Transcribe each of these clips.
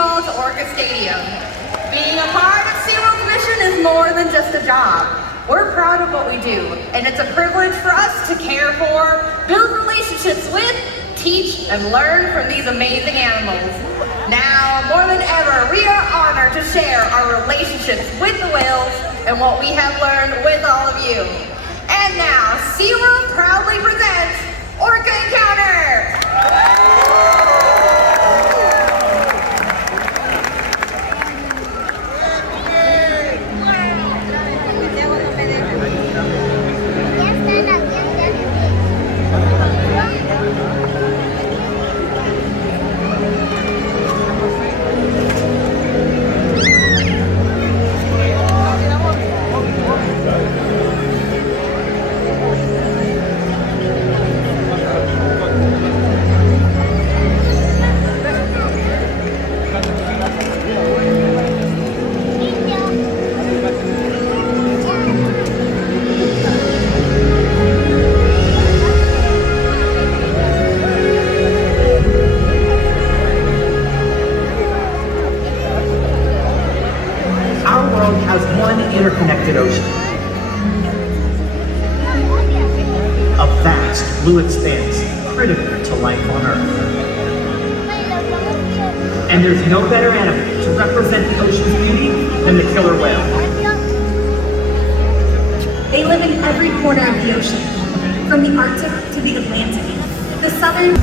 SeaWorld's Orca Stadium. Being a part of SeaWorld's mission is more than just a job. We're proud of what we do, and it's a privilege for us to care for, build relationships with, teach, and learn from these amazing animals. Now, more than ever, we are honored to share our relationships with the whales and what we have learned with all of you. And now, SeaWorld proudly presents Orca Encounter! Has one interconnected ocean. A vast blue expanse critical to life on Earth. And there's no better animal to represent the ocean's beauty than the killer whale. They live in every corner of the ocean, from the Arctic to the Atlantic. The southern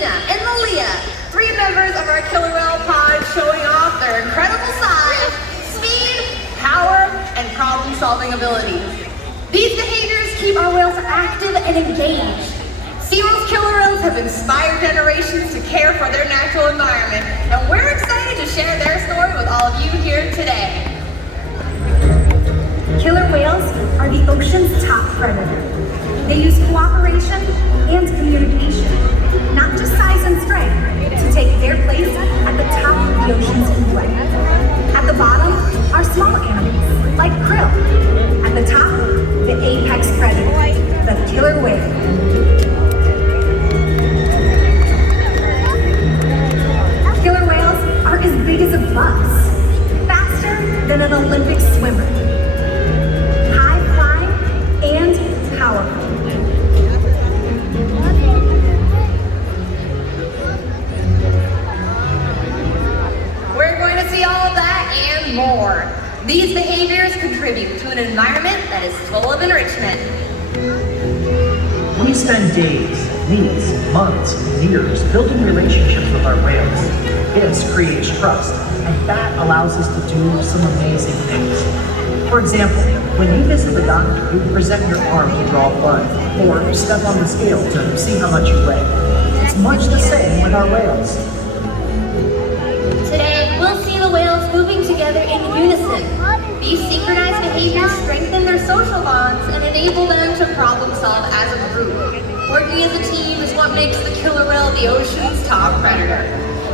Katina and Malia, 3 members of our killer whale pod showing off their incredible size, speed, power, and problem-solving abilities. These behaviors keep our whales active and engaged. SeaWorld's killer whales have inspired generations to care for their natural environment, and we're excited to share their story with all of you here today. Killer whales are the ocean's top predator. They use cooperation and communication, not just size and strength, to take their place at the top of the ocean's food web. At the bottom are small animals, like krill. At the top, the apex predator, the killer whale. Killer whales are as big as a bus, faster than an Olympic swimmer, high-flying and powerful. We're going to see all of that and more. These behaviors contribute to an environment that is full of enrichment. We spend days, weeks, months, and years building relationships with our whales. This creates trust, and that allows us to do some amazing things. For example, when you visit the doctor, you present your arm to draw blood, or step on the scale to see how much you weigh. It's much the same with our whales. Today, we'll see the whales moving together in unison. These synchronized behaviors strengthen their social bonds and enable them to problem solve as a group. Working as a team is what makes the killer whale the ocean's top predator.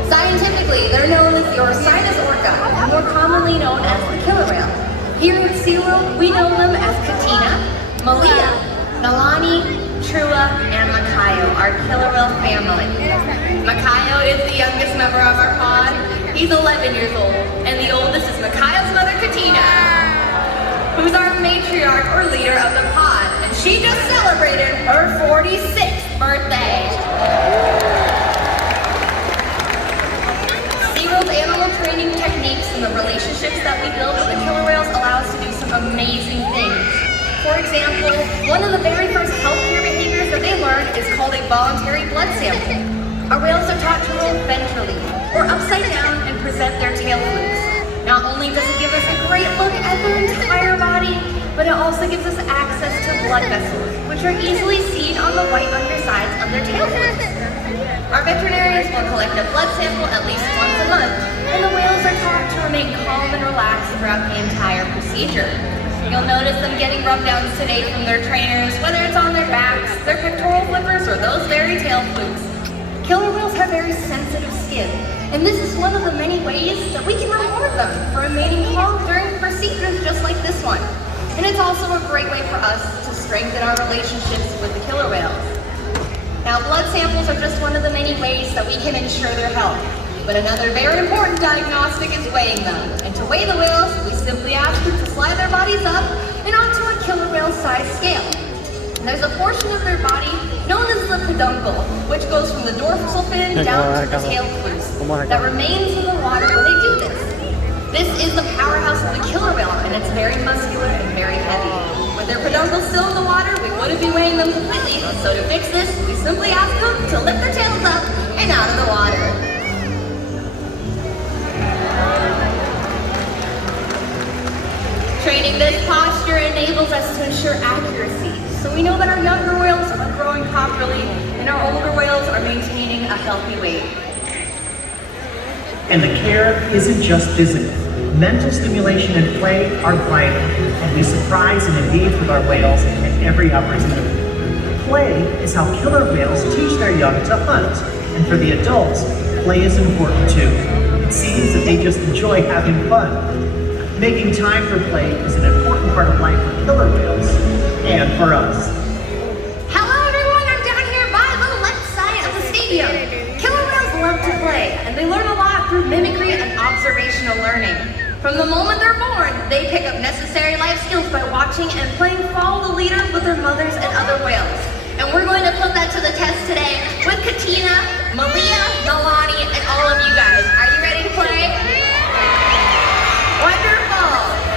Scientifically, they're known as the orca, and more commonly known as the killer whale. Here at SeaWorld, we know them as Katina, Malia, Nalani, Trua, and Makayo, our killer whale family. Makayo is the youngest member of our pod. He's 11 years old, and the oldest is Makayo's mother, Katina, who's our matriarch or leader of the pod, and she just celebrated her 46th birthday. SeaWorld's animal training techniques and the relationships that we build with the killer whales allow us to do some amazing things. For example, one of the very first healthcare behaviors that they learn is called a voluntary blood sample. Our whales are taught to roll ventrally, or upside down, and present their tail flukes. Not only does it give us a great look at their entire body, but it also gives us access to blood vessels, which are easily seen on the white undersides of their tail flukes. Our veterinarians will collect a blood sample at least once a month, and the whales are taught to remain calm and relaxed throughout the entire procedure. You'll notice them getting rubbed down today from their trainers, whether it's on their backs, their pectoral flippers, or those very tail flukes. Killer whales have very sensitive skin, and this is one of the many ways that we can reward them for remaining calm during procedures just like this one. And it's also a great way for us to strengthen our relationships with the killer whales. Now, blood samples are just one of the many ways that we can ensure their health. But another very important diagnostic is weighing them. And to weigh the whales, we simply ask them to slide their bodies up and onto a killer whale size scale. And there's a portion of their body known as the peduncle, which goes from the dorsal fin down to the tail flukes, that remains in the water when they do this. This is the powerhouse of the killer whale, and it's very muscular and very heavy. With their peduncle still in the water, we wouldn't be weighing them completely, so to fix this, we simply ask them to lift their tails up and out of the water. Training this posture enables us to ensure accuracy, so we know that our younger whales are growing properly and our older whales are maintaining a healthy weight. And the care isn't just physical. Mental stimulation and play are vital, and we surprise and engage with our whales at every opportunity. Play is how killer whales teach their young to hunt, and for the adults, play is important too. It seems that they just enjoy having fun. Making time for play is an important part of life for killer whales, and for us. Hello everyone, I'm down here by the left side of the stadium. Killer whales love to play, and they learn a lot through mimicry and observational learning. From the moment they're born, they pick up necessary life skills by watching and playing follow the leader with their mothers and other whales. And we're going to put that to the test today with Katina, Malia, Nalani, and all of you guys. Are you ready to play? Wonderful.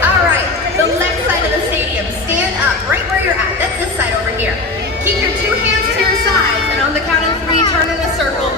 All right, the left side of the stadium. Stand up right where you're at. That's this side over here. Keep your 2 hands to your sides, and on the count of 3, turn in a circle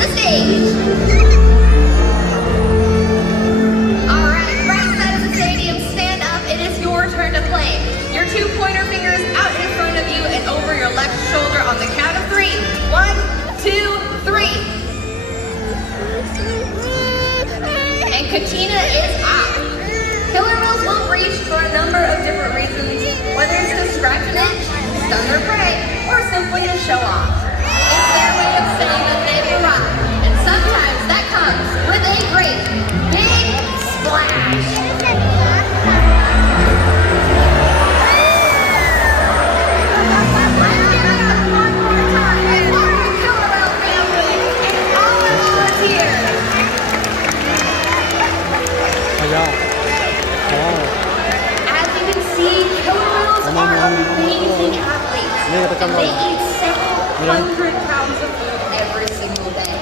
the stage. All right, right side of the stadium, stand up. It is your turn to play. Your 2 pointer fingers out in front of you and over your left shoulder on the count of 3. 1, 2, 3. And Katina is off. Killer whales will breach for a number of different reasons, whether it's to scratch an itch, stun their prey, or simply to show off. It's their way of saying that they've arrived, and sometimes that comes with a great big splash. Let's give it up one more time for the killer whale family and all the volunteers. As you can see, killer whales are amazing athletes, and they eat several hundred pounds of food every single day.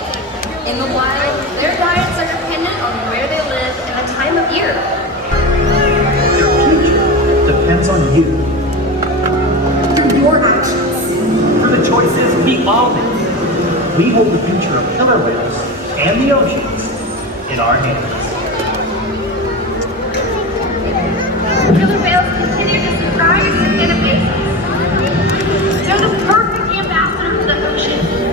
In the wild, their diets are dependent on where they live and the time of year. Their future depends on you. Through your actions. Through the choices we all make, we hold the future of killer whales and the oceans in our hands.